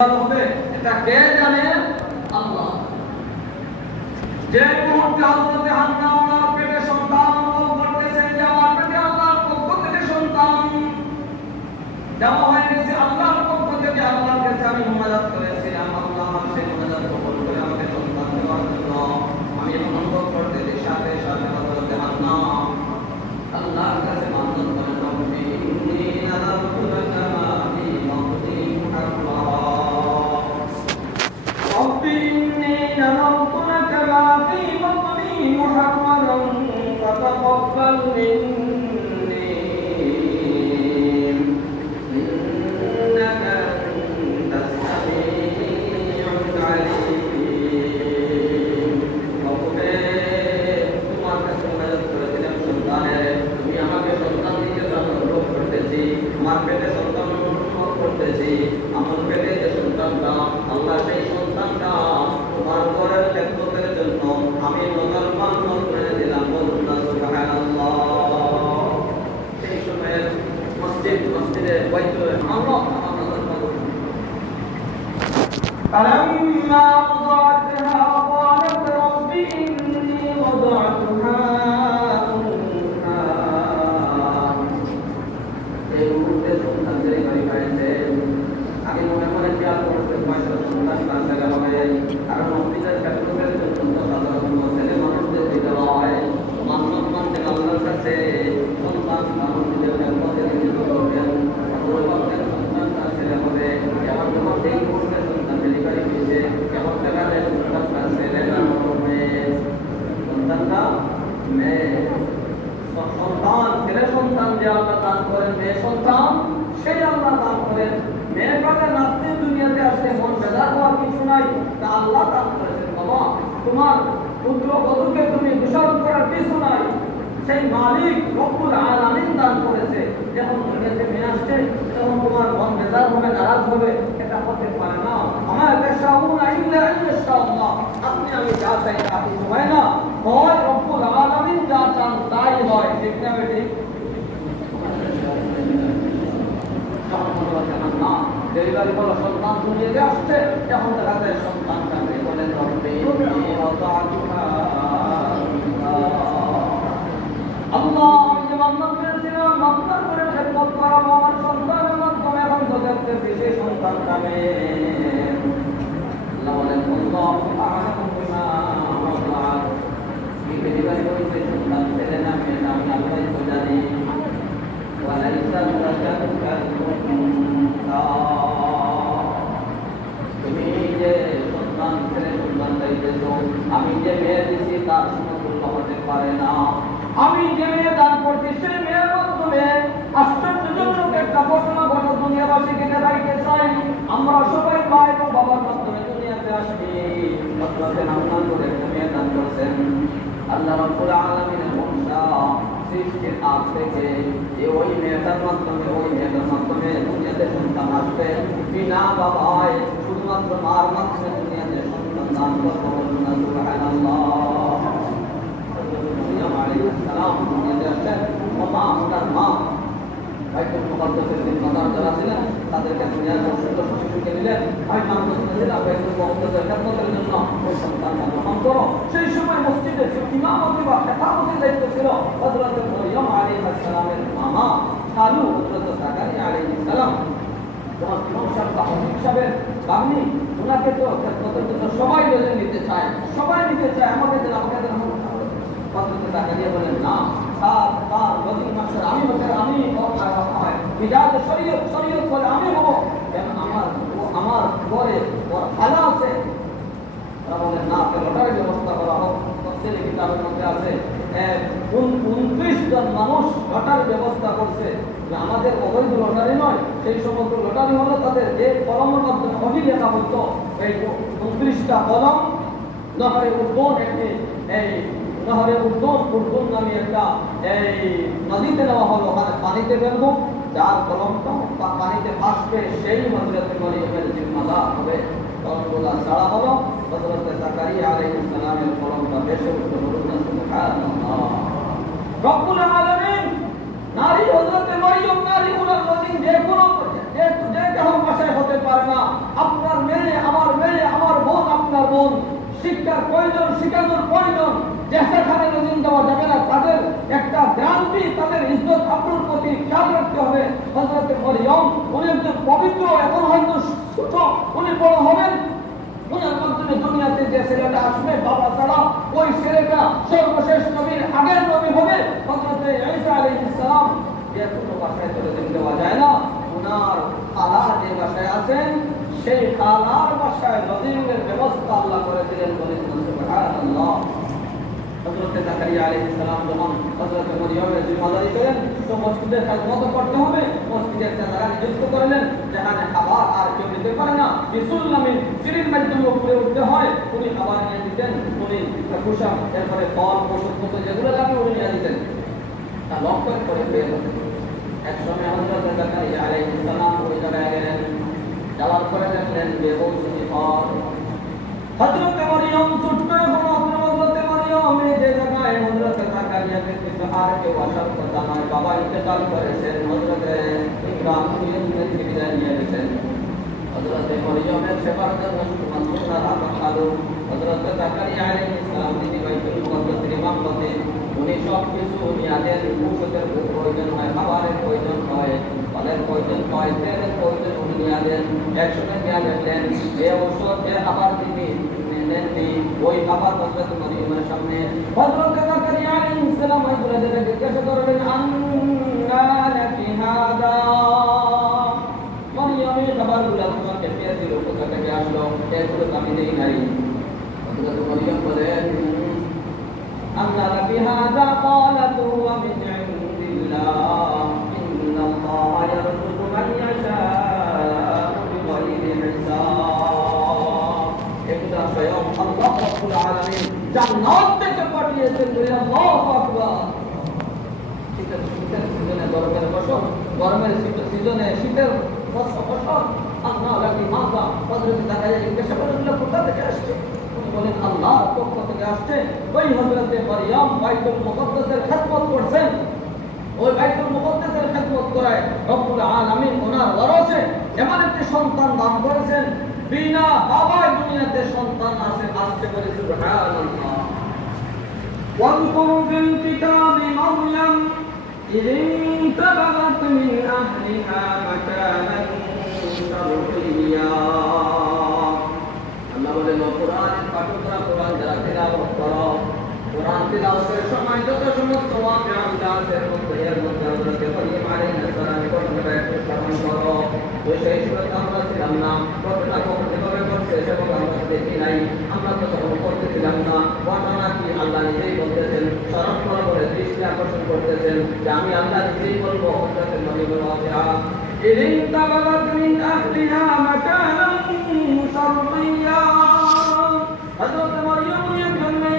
হবে এটা কে জানে? আল্লাহ। যে মুহূর্তে হযরত হান্না ওনার পেটে সন্তান অনুভব করতেছেন যে আমার পেটে আল্লাহর পক্ষ থেকে সন্তান দেওয়া হয়ে গেছে, আল্লাহর পক্ষ থেকে আল্লাহর কাছে আমি মুনাজাত করেছিলাম, আল্লাহ আমার সেই মুনাজাত কবুল করে আমাকে সন্তান দেওয়ার জন্য আমি অনুভব করতেছি। সাথে সাথে হযরত হান্না আল্লাহর কাছে মান্নত করেন, রব্বি ইন্নী নাযারতু লাকা মা ফি বাতনি মুহাররারা فتقبل مني إنك أنت السميع العليم। তোমার কাছে মুনাজাত করেছিলাম সন্তানের, তুমি আমাকে সন্তান দিতে অনুরোধ করতেছি, আমার পেটে সন্তান অনুভব করতেছি, আমার পেটে যে সন্তানটা আল্লাহ সেই সন্তানটা তোমার ঘরের খেদমতের জন্য আমি মুসলমান করে দিলাম। বলুন না সুবহানাল্লাহ। সেই সময়ের মসজিদে বাইতুল মুআল্লাহ فلما وضعتها قالت رب إني وضعتها أنثى। এই মুহূর্তে সন্তান ডেলিভারি হয়েছে, আমি মনে মনে খেয়াল করতে সন্তান বাচ্চারা হবে, কারণ মসজিদের খেদমতের জন্য সাধারণ ছেলে মানুষদের দিতে হয় মান্নত মানতে আল্লাহর কাছে সন্তান মানুষদের খেদমতে দিতে করবেন। সন্তানটা ছেলে হবে, এমন যখন এই মুহূর্তে সন্তান ডেলিভারি হয়েছে এমন টাকাতে সন্তানটা ছেলে না মেয়ে, সন্তানটা মেয়ে। সন্তান ছেলে সন্তান যে আল্লাহ দান করেন, মেয়ে সন্তান সেই আল্লাহ দান করেন। মেয়ে পাকে নাতনি দুনিয়াতে আসলে মন বেজার হওয়ার কিছু নাই, তা আল্লাহ দান করেছেন। বাবা তোমার পুত্র বধূকে তুমি দোষারোপ করার কিছু নাই, সেই মালিক রব্বুল আলামিন দান করেছে। যখন দুনিয়াতে মেয়ে আসছে তখন তোমার মন বেজার হবে, নারাজ হবে, এটা হতে পারে না। আমার তাশাউনা ইল্লা ইনশাআল্লাহ, আপনি আমি যা চাই তা কিছু হয় না, হয় রব্বুল আলামিন যা চান তাই হয়। ঠিক না বেটি? ডেলিভারি হলো, সন্তান দুনিয়াতে আসছে, এখন দেখা যায় সন্তানটাকে বলেন রব্বি ইন্নী ওয়াদাতুহা আল্লাহ, আমি যে মান্নাত করেছিলাম মান্নাত করে খেদমত করাবো আমার সন্তানের মাধ্যমে, এখন তো দেখতেছি সেই সন্তানটা মেয়ে। আল্লাহ বলেন আল্লাহু আ'লামু বিমা ওয়াদা'ত, কি ডেলিভারি হয়েছে সন্তান ছেলে না মেয়ে না আমি আল্লাহই তো জানি। ওয়ালাইসা যাকারু কাল-উনসা, তুমি যে সন্তান ছেলে সন্তান চাইতেছো, আমি যে মেয়ে দিছি তার সমতুল্য হতে পারে না। আমি যে মেয়ে দান করছি সেই মেয়ের মাধ্যমে আশ্চর্যজনক একটা ঘটনা ঘটে দুনিয়াবাসীকে দেখাইতে চাই। আমরা সবাই মা এবং বাবার মাধ্যমে দুনিয়াতে আসি, আপনাদের নাম করে একটা মেয়ে দান করছেন। আল্লাহ রাব্বুল আলামিনের মনসা সৃষ্টির আগ থেকে যে ওই মেয়েটার মাধ্যমে দুনিয়াতে সন্তান আসবে, বিনা বাবায় শুধুমাত্র মার মাধ্যমে দুনিয়াতে সন্তান দান করবো। বলুন না সুবহানাল্লাহ। সালাম দুনিয়াতে আসছেন, ও মা আপনার মা বাইতুল মুকাদ্দাসের দিন মাতার যারা ছিলেন তাদেরকে দুনিয়াতে সুন্দর শিশুকে দিলেন, ভাই নাম করেছিলাম বাইতুল মুকাদ্দাসের খেদমতের জন্য ওই সন্তানকে গ্রহণ করো। সেই সময় মসজিদে ইমামতি বা খেতামতির দায়িত্ব ছিল হযরত মরিয়ম আলাইহিস সালামের মামা খালু হযরত জাকারিয়া আলাইহিস সালাম। যখন ইমাম সাহেবের বাগনি ওনাকে তো খেদমতের জন্য সবাই বেছে নিতে চায়, সবাই নিতে চায়, আমাকে দেন আমাকে দেন। হযরত জাকারিয়া বলেন না, তার গদির মাসের আমি মিজাজ শরীয়ত বলে আমি হব, কেন আমার ঘরে ওর ভালো আছে। তারা বলেন না, লটারির ব্যবস্থা করা হোক। তফসিরে কিতাবের মধ্যে আছে 29 জন মানুষ লটারির ব্যবস্থা করছে, যে আমাদের অবৈধ লটারি নয়, সেই সমস্ত লটারি হলো তাদের যে কলমের মাধ্যমে অধি লেখা হতো, এই 29টা কলম নহরে উর্দুন, একটি এই নহরে উর্দুন নামে একটা এই নদীতে নেওয়া হলো, ওখানে পানিতে ফেলবো, যার কলমটা পানিতে ভাসবে সেই হযরত মরিয়মের জিম্মাদার হবে। কলমগুলা ছাড়া হলো, হযরত জাকারিয়া আলাইহিস সালামের কলমটা ভেসে উঠল। বলুন না সুবহানাল্লাহ। রব্বুল আলামিন নারী হযরত মরিয়ম নারী উনার যে কোনো যে কেউ বাসায় হতে পারে না। আপনার মেয়ে আমার বোন আপনার বোন, শিক্ষার প্রয়োজন, শিখানোর প্রয়োজন, যেখানে নজর দেওয়া যাবে না। তাদের একটা গ্রান্তি, তাদের ইজ্জত আব্রুর প্রতি খেয়াল রাখতে হবে। হযরত মরিয়ম উনি একজন পবিত্র, এখন হয়তো ছোট, উনি বড় হবেন, উনার মাধ্যমে দুনিয়াতে যে ছেলেটা আসবে বাবা ছাড়া, ওই ছেলেটা সর্বশেষ নবীর আগের নবী হবে হযরত ঈসা আলাইহিস সালাম। যে কোনো বাসায় চলে যেতে দেওয়া যায় না। উনার খালা যে বাসায় আছেন সেই খালার বাসায় নজরুলের ব্যবস্থা আল্লাহ করে দিলেন। বলেন সুবহানাল্লাহ। হযরত জাকারিয়া আলাইহিস সালাম যখন হযরত মরিয়মের জিম্মাদারি করেন, তো মসজিদের খেদমত করতে হবে, মসজিদের জায়গা নিযুক্ত করলেন যেখানে খাবার আর কেউ দিতে পারে না। রাসূল নামে সিঁড়ির মাধ্যমে উপরে উঠতে হয়, উনি খাবার নিয়ে দিতেন, উনি পোশাক, এরপরে ফল ওষুধ যেগুলো লাগে উনি নিয়ে দিতেন। তা লক্ষ্য করে বের হতেন। এক সময় হযরত জাকারিয়া আলাইহিস সালাম ওই জায়গায় গেলেন, যাওয়ার পরে দেখলেন যে মৌসুমি ফল। হযরত মরিয়ম ছোট্ট হযরত মরিয়ম যে জায়গায় হযরত জাকারিয়াকে কিছু আর কেউ আসার কথা নয়, বাবা ইন্তেকাল করেছেন, হযরত ইব্রাহিমের বিদায় নিয়ে গেছেন। হযরত মরিয়মের সেবার জন্য শুধুমাত্র তারা পাঠালো। হযরত জাকারিয়া আলাইহিস সালাম তিনি বাইতুল মুকাদ্দাসের ইমাম হতেন, উনি সব কিছু নিয়াদের ঔষধের প্রয়োজন হয়, খাবারের প্রয়োজন হয়, ফলের প্রয়োজন হয়, তেলের প্রয়োজন উনি নিয়াদের একসঙ্গে নিয়ে দেখলেন। এ ঔষধ এ খাবার তিনি নেননি, ওই খাবার হযরত মরিয়মের সামনে হযরত জাকারিয়া আলাইহিস সালাম এগুলো দেখে জিজ্ঞাসা করলেন, আন্না লাকি হাদা, মরিয়মের খাবারগুলো তোমাকে কে দিল, কোথা থেকে আসলো? এগুলো তো আমি দেই নাই। হযরত মরিয়ম বলেন, আন্না লাকি হাদা ক্বালাত হুয়া মিন ইনদিল্লাহ, ইন্নাল্লাহা ইয়ারযুকু মান ইয়াশাউ বিগাইরি হিসাব। এটা স্বয়ং আল্লাহ রাব্বুল আলামিন জান্নাত থেকে পাঠিয়েছেন। আল্লাহু আকবার। শীতের সিজনে গরমের ফসল, গরমের সিজনে শীতের ফসল। আল্লাহ লাকি হাদা, হযরত জাকারিয়া জিজ্ঞাসা করলেন কোথা থেকে আসছে? উনি বলেন আল্লাহর পক্ষ থেকে আসছে। ওই হযরত মরিয়ম বাইতুল মুকাদ্দাসের খেদমত করছেন, ওই বাইতুল মুকাদ্দাসের খেদমত করায় রব্বুল আলামিন ওনার ওয়ারসে এমন একটি সন্তান দান করেছেন, বিনা বাবায় দুনিয়াতে সন্তান আসতে পারে। সুবহানাল্লাহ। واذكر في الكتاب مريم إذ انتبذت من أهلها مكانا شرقيا। আল্লাহ বলেন কোরআনের পাঠকরা, কোরআন যারা তিলাওয়াত করো, কোরআন তিলাওয়াতের সময় যত সমস্ত ওয়াকিয়া আছে এর মধ্যে হযরত মরিয়ম আলাইহিস সালামের ঘটনাটা একটু স্মরণ করো। তো সেই সময় আমরা ছিলাম না, ঘটনা কখন কিভাবে ঘটছে সেটা আমরা দেখি নাই, আমরা তো তখন করতেছিলাম না। ঘটনা কি আল্লাহ নিজেই বলতেছেন, স্মরণ করা বলে দৃষ্টি আকর্ষণ করতেছেন যে আমি আল্লাহ নিজেই বলবো হযরত মরিয়মের ওয়াকিয়া। إذ انتبذت من أهلها مكانا